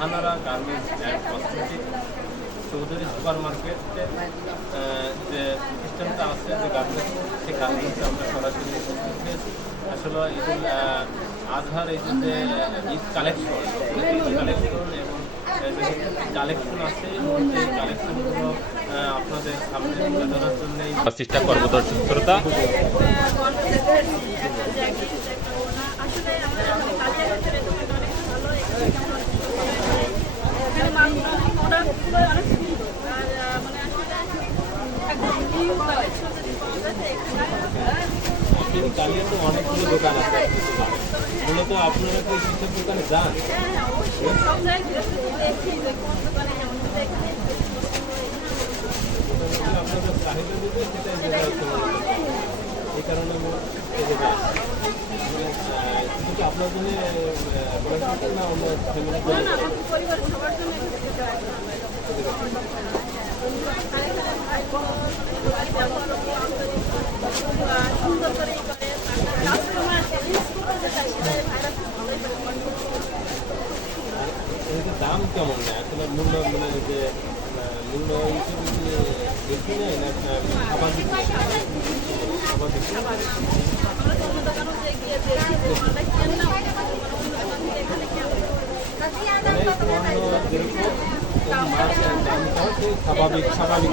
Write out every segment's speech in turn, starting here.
Jahanara garments and cosmetic Chowdhury super মার্কেটে যে সিস্টেমটা আছে যে গার্মেন্টস সেই গার্মেন্টসে আমরা সরাসরি উপস্থিত হয়েছি। আসলে ঈদুল আহ, আজহার এই যে ঈদ কালেকশন কালেকশন এবং কালেকশন আছে এবং সেই কালেকশনগুলো আপনাদের সামনে তুলে ধরার জন্যই চেষ্টা করব দর্শক শ্রোতা কিন্তু কালিয়াতে অনেকগুলো দোকান আছে মূলত আপনারা কি শীতের দোকানে যান আপনাদের চাহিদা দিবে সেটাই। এই কারণে। মানে, আপনার জন্য না ফ্যামিলির জন্য দাম কেমন নেয় আসলে মূল্য মানে যে স্বাভাবিক স্বাভাবিক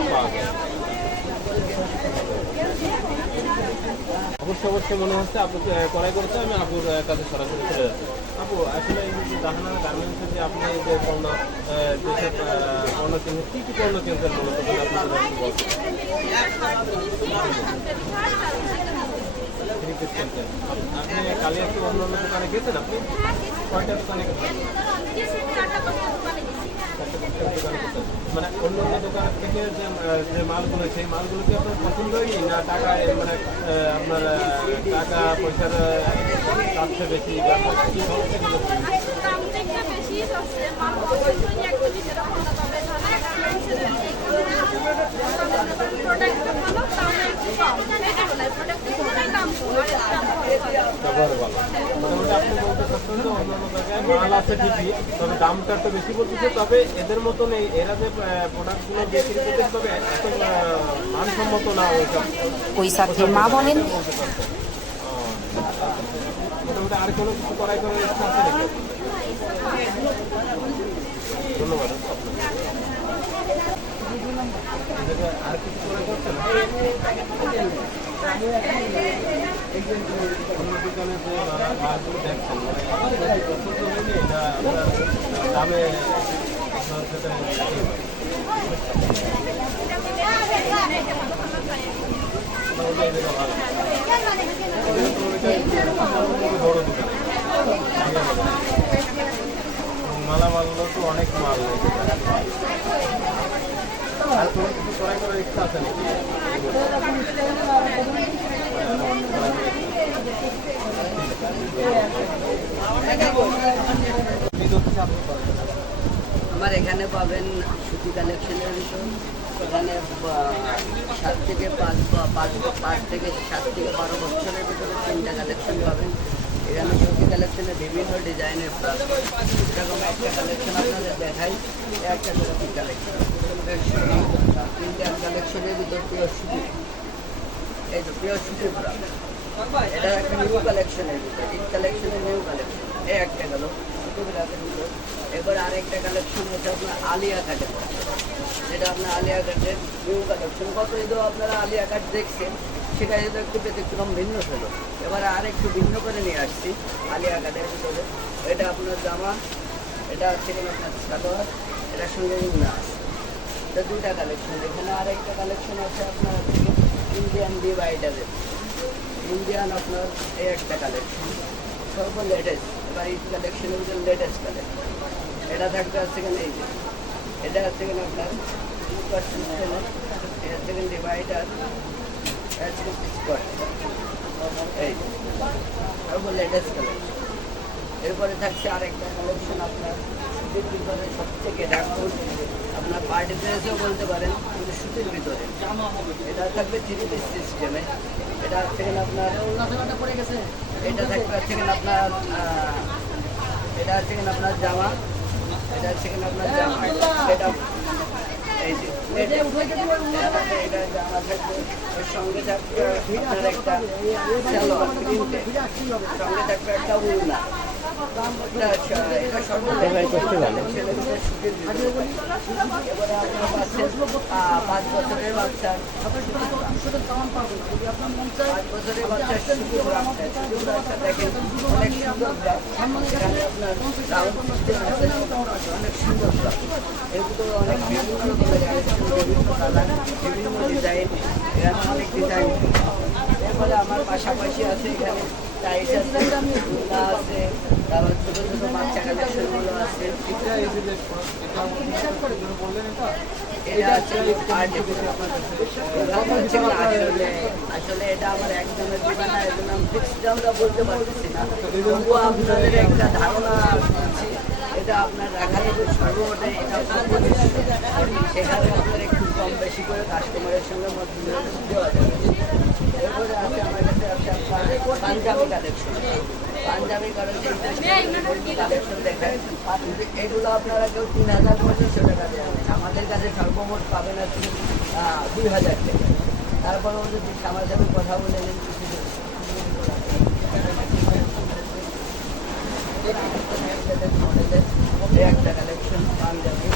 অবশ্য অবশ্যই মনে হচ্ছে আপনি কড়াই করতে আমি আপুর কাছে সরাসরি চলে যাচ্ছি। আপু আসলে এই যে জাহানা গার্মেন্টসে আপনি যে পণ্য যেসব পণ্য কিনছেন কী কী পণ্য কিনছেন মূলত আপনি যদি একটু অন্য অন্য দোকানে গেছেন আপনি? কয়টা দোকানে দোকানে মানে অন্য অন্য দোকানের থেকে যে যে মালগুলো, সেই মালগুলো কি আপনার পছন্দই? না টাকা মানে আপনার টাকা, পয়সার চেয়ে বেশি মাল আছে ঠিকই তবে দামটা তো বেশি বলতেছে তবে এদের মতন এই এরা যে প্রোডাক্টগুলো বিক্রি করতে তবে এত মানসম্মত না ওইসব ওই সাথে মা বলেন। মোটামুটি আর কোনো কিছু করাই করার ইচ্ছা আছে নাকি ধন্যবাদ। আর কিছু করে করছেন অন্য দোকানে যে মাছগুলো দেখছেন মানে আপনার পছন্দ হয়নি না আপনার আপনার সেটা যেটা ভালো। এটা তো ওইটা বড় দোকান অনেক মাল আমার এখানে পাবেন সুতি কালেকশনের ভিতর এখানে সাত থেকে পাঁচ পাঁচ পাঁচ থেকে সাত থেকে বারো বছরের ভিতরে তিনটা কালেকশন পাবেন। এখানে সুতি কালেকশনে বিভিন্ন ডিজাইনের এরকম একটা কালেকশন আপনাদের দেখাই, একটা সুতি কালেকশন তিনটা কালেকশনের ভিতর পিওর সুতি। এই তো পিওর সুতি এটা একটা নিউ কালেকশনের ভিতর ঈদ কালেকশনের নিউ কালেকশন এই একটা গেল এবার আরেকটা কালেকশন হচ্ছে আপনার আলিয়া কাটের যেটা আপনার আলিয়া কাটের নিউ কালেকশন কত ঈদও আপনারা আলিয়া কাট দেখছেন সেটা যেহেতু একটু ব্যতিক্রম ভিন্ন ছিল। এবার আর একটু ভিন্ন করে নিয়ে আসছি, আলিয়া কাটের ভিতরে। এটা আপনার জামা, এটা হচ্ছে কিনা আপনার সালোয়ার এটার সঙ্গে আছে। এটা দুইটা কালেকশন এখানে আরেকটা কালেকশন আছে আপনার ইন্ডিয়ান ডিভাইডারের ইন্ডিয়ান আপনার এই একটা কালেকশন সর্ব লেটেস্ট এবার এই কালেকশনের ভিতরে লেটেস্ট কালেকশন এটা থাকবে হচ্ছে কিনা এই যে, এটা হচ্ছে কিনা আপনার টু পার্সেন্ট এটা হচ্ছে কিনা ডিভাইডার এই সর্ব লেটেস্ট কালেকশন এরপরে থাকছে আরেকটা কালেকশন আপনার সুতির ভিতরে সবথেকে ডাকুন আপনার পার্টি ড্রেসও বলতে পারেন, কিন্তু সুতির ভিতরে। এটা থাকবে থ্রি পিস সিস্টেমে এটা হচ্ছে কিনা আপনার, এটা থাকবে আপনার এটা হচ্ছে কিনা আপনার জামা। এটা সেখানে আপনার জামা। এটা এই যে সঙ্গে থাকবে একটা সালোয়ার বিভিন্ন ডিজাইন এখানে অনেক ডিজাইন এরপরে আমার পাশাপাশি আছে এখানে টাইস আছে উল্লা আছে তারপর ছোটো ছোটো বাচ্চা কালেকশনগুলো আছে। এটা আছে দাম হচ্ছে না আসলে আসলে এটা আমার একদমের দোকান এজন্য আমি ফিক্স দামটা বলতে পারতেছি না। তবুও আপনাদের একটা ধারণা দিচ্ছি এটা আপনার রাখার যে সর্বমোটে এটা। সেখানে আপনার একটু কম বেশি করে কাস্টমারের সঙ্গে মধ্যে দেওয়া যাবে। এরপরে আছে আমার পাঞ্জাবি কালেকশন পাঞ্জাবি কালেকশন দেখায় এগুলো আপনারা কেউ তিন হাজার পঁচিশশো টাকা দেওয়া আমাদের কাছে সর্বমোট পাবেন আছে দুই হাজার টাকা তারপরেও যদি সামাজাবি কথা বলে নেন একটা কালেকশন পাঞ্জাবি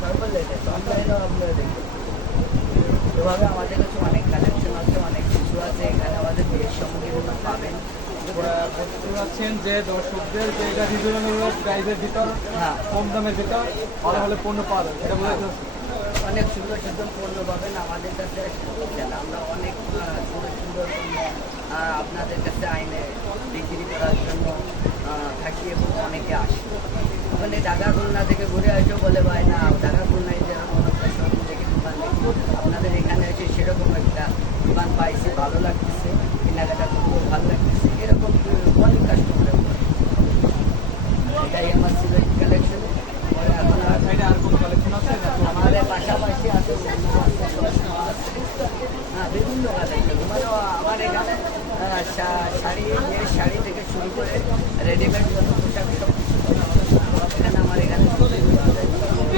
সর্বলেটেস্ট অনলাইনেও আপনারা দেখবেন এভাবে আমাদের কাছে অনেক কালেকশন আছে অনেক কিছু আছে এখানে আমাদের দেশ সম্মুখীন পাবেন। চাচ্ছেন যে দর্শকদের যে এটা রিজনেবল প্রাইসের ভিতর হ্যাঁ। কম দামের ভিতর ভালো ভালো পণ্য পাওয়া যাবে। এটা বোঝাতে অনেক সুন্দর সুন্দর পণ্য পাবেন আমাদের কাছে আমরা অনেক সুন্দর সুন্দর পণ্য আপনাদের কাছে আইনে বিক্রি করার জন্য থাকি এবং অনেকে আসে। ওখানে ঢাকা খুলনা থেকে ঘুরে আসেও বলে ভাই না ঢাকা খুলনায় যেরকম একটা শোরুম দেখে দোকান দেখি আপনাদের এখানে এসে সেরকম একটা দোকান পাইছি ভালো লাগতেছে কেনাকাটা করতেও ভালো লাগতেছে এরকম অনেক কাস্টমার এটাই আমার ছিল কালেকশন আমাদের পাশাপাশি আছে। হ্যাঁ বিভিন্ন কালেকশন মানে আমার এখানে শাড়ি শাড়ি থেকে শুরু করে রেডিমেড পোশাক সব কিছু পাওয়া যায়। এখানে আমার এখানে বিভিন্ন আহ, মেয়ের cosmetic, আহ,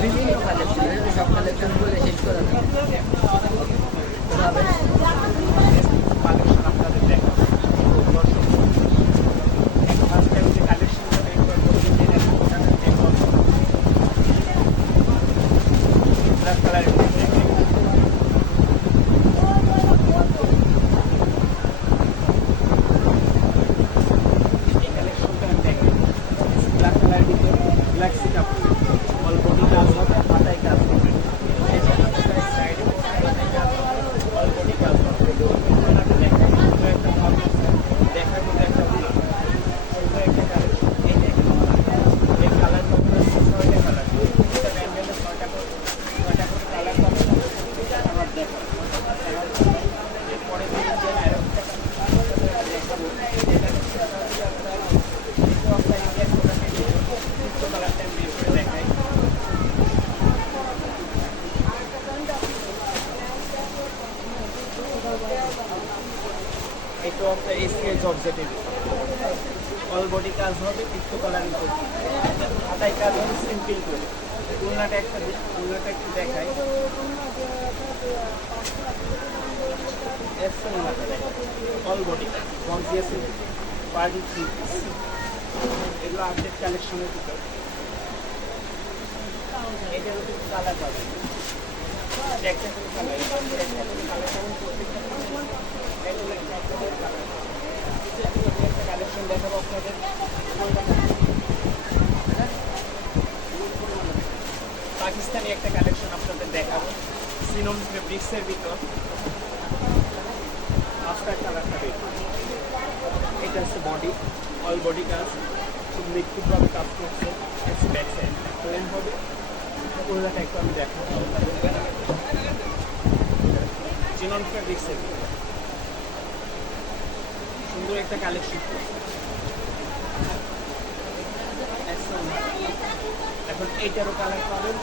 বিভিন্ন- কালেকশন শেষ করা যাবে এভাবে কালেকশন আপনাদের দেখা দর্শক ফার্স্ট টাইম যে কালেকশনটা বের করব সেটা দেখুন ব্ল্যাক কালারের মধ্যে এই কালেকশনটা দেখেন ব্ল্যাক কালারের ভিতরে black seat up all body কাজ হবে মাথায় কাজ হবে সাইডে অল বডি কাজ হবে ওনাকে দেখেন সুন্দর একটা মল দেখার মতো একটা ফুল সুন্দর একটা কালেকশন এই দেখেন এই কালার পাবেন ছয়টা কালার এটা ব্যান্ডেলের ছয়টা করে ছয়টা করে কালার পাবেন আমার দেখেন এরপরে দেখেন যে আরেকটা দেখাবো এটা হচ্ছে আপনার কিন্তু আপনার ইন্ডিয়ান প্রোডাক্টের কিন্তু কালারটা আমি বের করে দেখাই এসিএস জর্জেটের অল বডি কাজ হবে পিক্টো কালার হাতায় কাজ হবে সিম্পল করে। তুলনাটা একটা তুলনাটা একটু দেখাই। অল বডি কাজ জর্জিয়াসের পার্টি থ্রি এগুলো আপডেট কালেকশনের ভিতর। এটার উপর কালার পাবে। একটা করে কালার একটা করে কালার প্রত্যেকটা এগুলো একটা একটা করে কালার একটা কালেকশন দেখাবো আপনাদের। পাকিস্তানি একটা কালেকশন আপনাদের দেখাবো। সিনম ফেব্রিক্সের ভিতর। আফটার কালারটা বের এটা হচ্ছে বডি অল বডি কাজ খুব নিখুঁতভাবে কাজ করছে। ব্যাক সাইড প্লেন হবে। ওগুলোটা একটু আমি দেখাবো। জিনন ফেব্রিক্সের ভিতর। সুন্দর একটা কালেকশন এখন এইটারও কালার পাবেন।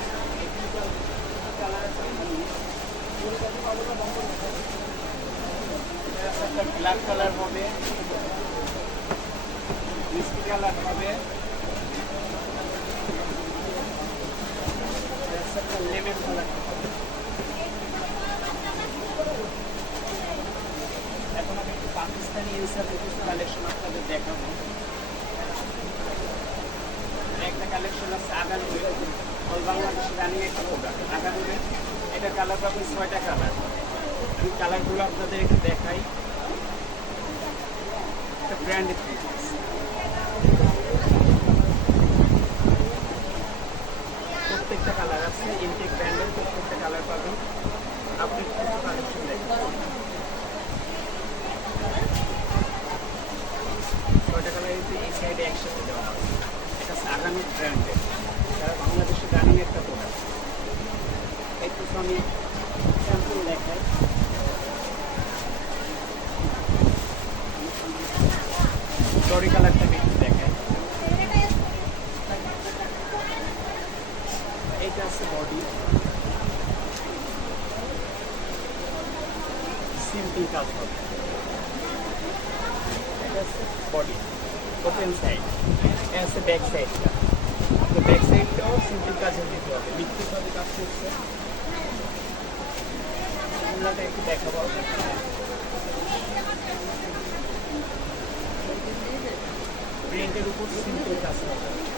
ব্ল্যাক কালার হবে। মিষ্টি কালার হবে। লেমন কালার হবে এখন আমি একটু পাকিস্তানি ইনসার্টের কিছু কালেকশন আপনাদের দেখাবো। একটা কালেকশন আছে আগানুরে অল বাংলাদেশের রানিং একটা প্রোডাক্ট আগানুরে এটা কালার পাবেন ছয়টা কালার আমি কালারগুলো আপনাদের একটু দেখাই। একটা ব্র্যান্ডেড পিস প্রত্যেকটা কালার আছে ইনটেক ব্র্যান্ডের প্রত্যেকটা কালার পাবেন আপনি কিছু কালেকশন দেখবেন ছয়টা কালার এই সাইডে একসাথে দেওয়া হবে এটা সাগানো ব্র্যান্ডের যারা বাংলাদেশে রানিং একটা প্রোডাক্ট একটু আমি স্যাম্পল দেখাই টরি কালারটা আমি একটু দেখাই এইটা আছে বডি সিম্পল কাজ হবে। এটা আছে বডি ওপেন সাইড এটা আছে ব্যাক সাইডটা তো ব্যাক সাইডটাও সিম্পল কাজের দিতে হবে। লিখিতভাবে কাজ করছে ওনাটা একটু দেখাবো আপনাকে। প্রিন্টের উপর সিম্পল কাজ হবে।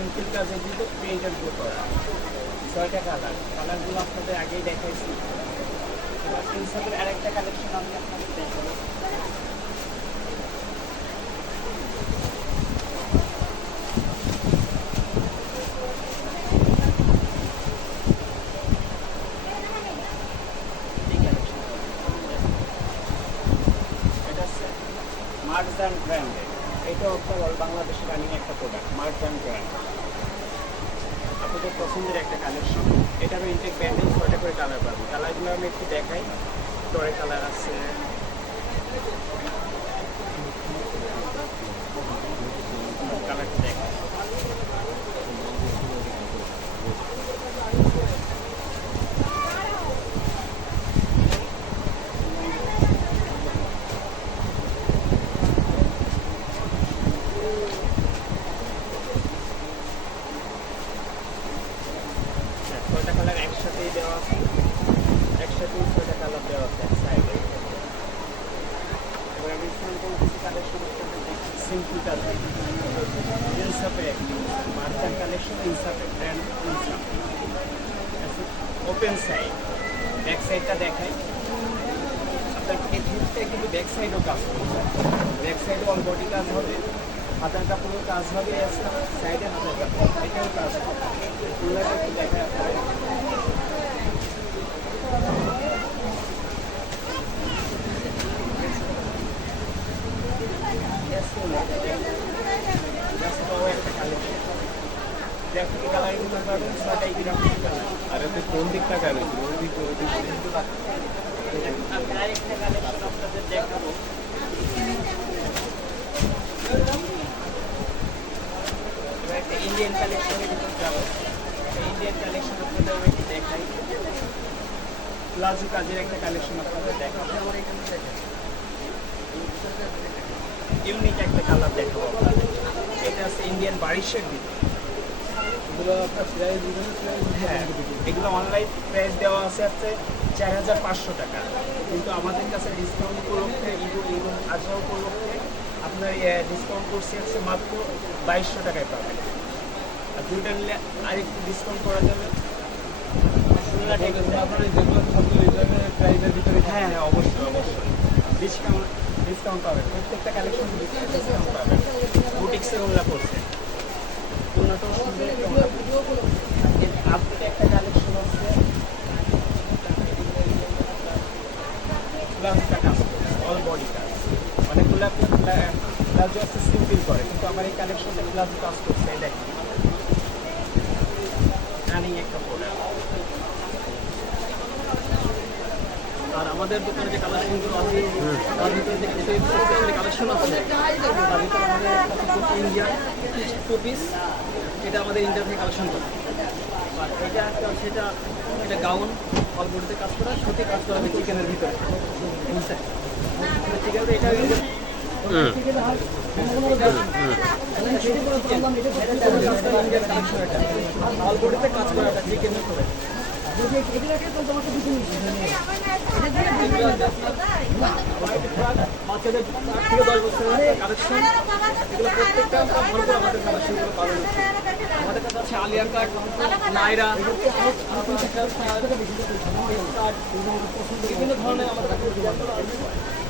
সিম্পল কাজে কিন্তু প্রিন্টের করা। ছয়টা কালার কালারগুলো আপনাদের আগেই দেখাইছি। আরেকটা কালেকশন আমি আপনাদের দেখাবো এই collection টা। এটা হচ্ছে মার্কসান ব্র্যান্ডের এটাও একটা অল বাংলাদেশের রানিং একটা প্রোডাক্ট মার্কসান ব্র্যান্ড আপনাদের পছন্দের একটা কালেকশন এটারও ইনটেক ব্যান্ডেল ছয়টা করে কালার পাবেন কালারগুলো আমি একটু দেখাই টরে কালার আছে কালারটা দেখাই হ্যাঁ, ছয়টা কালার একসাথেই দেওয়া আছে একসাথেই ছয়টা কালার দেওয়া আছে এক সাইডে এবার আমি স্যাম্পল কিছু কালেকশন সিম্পল কালার ইনসাপে মার্চার কালেকশন ইনসাপে ব্র্যান্ড ইনসাপ ওপেন সাইড ব্যাক সাইডটা দেখাই। আপনার এই ভিতরে কিন্তু ব্যাক সাইডও কাজ করবে ব্যাক সাইডে অল বডি কাজ হবে হাতের কাপড়েও কাজ হবে সাইডে হাতের কাপড় এটাও কাজ হবে। ওনাটা একটু দেখায় পাবেন ছটাই গ্রাফিক কালার আরে তুই কোন দিকটা কেন ওই দিক ওই একটা ইন্ডিয়ান কালেকশনের ভিতর ইন্ডিয়ান কালেকশন আপনাদের আমি একটু দেখাই প্লাজো কাজের একটা কালেকশন আপনাদের দেখাবো। ইউনিক একটা কালার দেখাবো এটা আছে ইন্ডিয়ান বারিশের ভিতর। এগুলো হ্যাঁ এগুলো অনলাইন প্রাইস দেওয়া আছে হচ্ছে চার হাজার পাঁচশো টাকা। কিন্তু আমাদের কাছে ডিসকাউন্ট উপলক্ষে ঈদ ঈদ আজহা উপলক্ষে আপনার ডিসকাউন্ট করছে হচ্ছে মাত্র বাইশশো টাকায় পাবেন। আর দুইটা নিলে আরেকটু ডিসকাউন্ট করা যাবে। হ্যাঁ হ্যাঁ অবশ্যই অবশ্যই। ডিসকাউন্ট ডিসকাউন্ট পাবেন। প্রত্যেকটা কালেকশন ডিসকাউন্ট পাবেন। বুটিক্সের ওগুলা করছে। সুন্দর একটা কালেকশন আছে অল বডি কাজ অনেকগুলো করে কিন্তু আমার এই কালেকশনটা প্লাজো কাজ করছে এই দেখেন আর আমাদের দোকানে যে কালেকশনগুলো আছে তার ভিতরে যে কালেকশন আছে আমাদের ইন্ডিয়ান টু পিস এটা আমাদের ইন্ডিয়া থেকে কালেকশন করা। আর এটা একটা এটা এটা গাউন অল কাজ করা সাথে কাজ করা চিকেনের ভিতরে। ঠিক আছে এটা কাজ করা একটা চিকেনের করে এগুলো প্রত্যেকটা ভালো করে আমাদের আমাদের কাছে আছে আলিয়া কাট নাইরা বিভিন্ন ধরনের আমাদের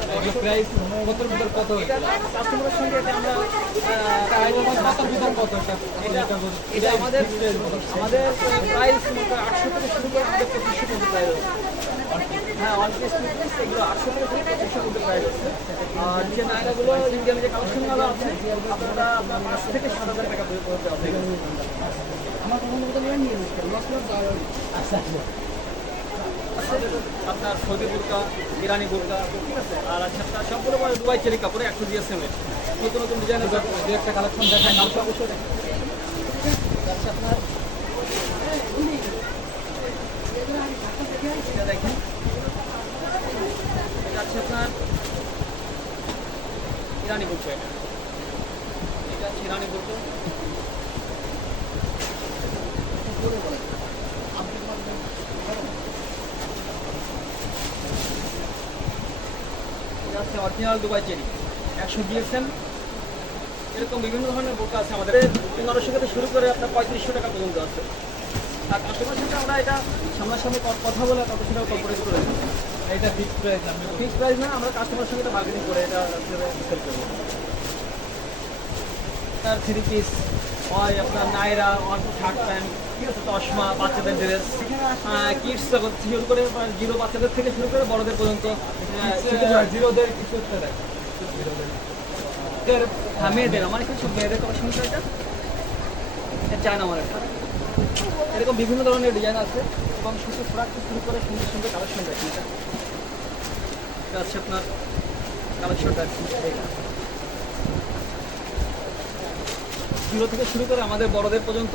আমরা আমাদের আমাদের প্রাইস আটশো থেকে শুরু করে আমাদের পঁচিশশো পর্যন্ত প্রাইস হ্যাঁ ওয়ান পিস টু পিস এগুলো আটশো থেকে পঁচিশশো পর্যন্ত প্রাইস আছে আর যে নায়রাগুলো ইন্ডিয়ান যে কালেকশনগুলো আছে আপনারা আপনার পাঁচ থেকে সাত হাজার টাকা পর্যন্ত আছে আপনার সৌদি বুরকা ইরানি বুরকা ঠিক আছে? আর আছে আপনার সবগুলো মানে দুবাই চেরি কাপড়ে একশো জিএসএম এর নতুন নতুন ডিজাইন আছে দু একটা কালেকশন দেখেন অবশ্যই অবশ্যই দেখেন। আচ্ছা আপনার এটা দেখেন। এটা আছে আপনার ইরানি বুরকা এটা। এটা আছে ইরানি বুরকা এটা হচ্ছে অরিজিনাল দুবাই চেরি। একশো জিএসএম এরকম বিভিন্ন ধরনের বোকা আছে আমাদের। পনেরোশো থেকে শুরু করে আপনার পঁয়ত্রিশশো টাকা পর্যন্ত আছে। আর কাস্টমার সাথে আমরা এটা সামনাসামনি কথা বলে কত সেটা কম্পারেট করে এটা ফিক্স প্রাইস ফিক্স প্রাইস না আমরা কাস্টমার সঙ্গে এটা বার্গেনিং করে এটা সেল করব। তার থ্রি পিস হয় আপনার নাইরা শার্ট প্যান্ট ঠিক আছে চশমা বাচ্চাদের ড্রেস কিডস শুরু করে জিরো বাচ্চাদের থেকে শুরু করে বড়দের পর্যন্ত জিরোদের কিছু মেয়েদের হ্যাঁ মেয়েদের আমার এখানে সব মেয়েদের কালেকশন এটা চায়না আমার একটা। এরকম বিভিন্ন ধরনের ডিজাইন আছে এবং শুধু ফ্রাক শুরু করে সুন্দর সুন্দর কালেকশন এটা এটা আছে আপনার কালেকশনটা জিরো থেকে শুরু করে আমাদের বড়দের পর্যন্ত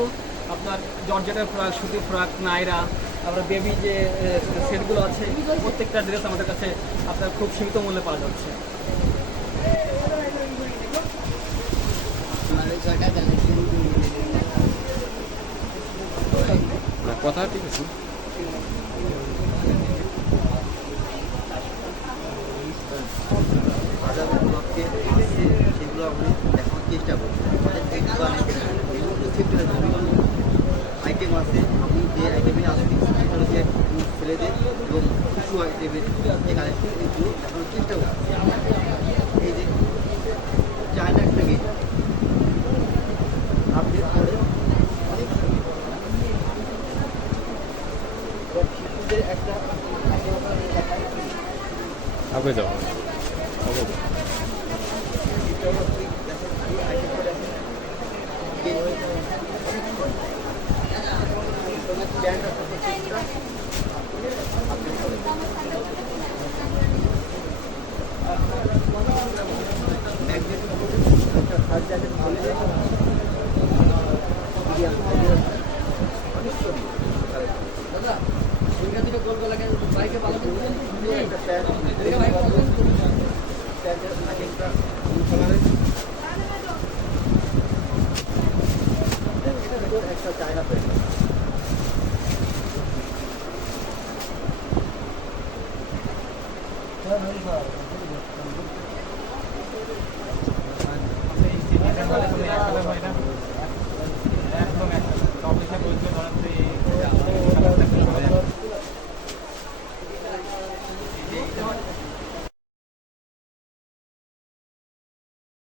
আপনার জর্জেটের ফ্রাক সুতির ফ্রাক নাইরা তারপরে বেবি যে সেটগুলো আছে প্রত্যেকটা ড্রেস আমাদের কাছে আপনার খুব সীমিত মূল্যে পাওয়া যাচ্ছে। কথা ঠিক আছে। সেগুলো দেখানোর চেষ্টা করছি আইটেম আছে আমি যে আইটেমে সেটা হচ্ছে ছেলেদের এবং শিশু আইটেমের যে কালেকশন এগুলো দেখানোর চেষ্টা করছি। এই যে চায়না একটা গেট অনেক শিশুদের একটা আগে যাও আগে যাও দাদা ইংরেজিটা গোল গোল লাগে বাইকে ভালো একটা প্যান্ট প্যান্টের আগে একটা চায়না প্যান্ট একদম একটা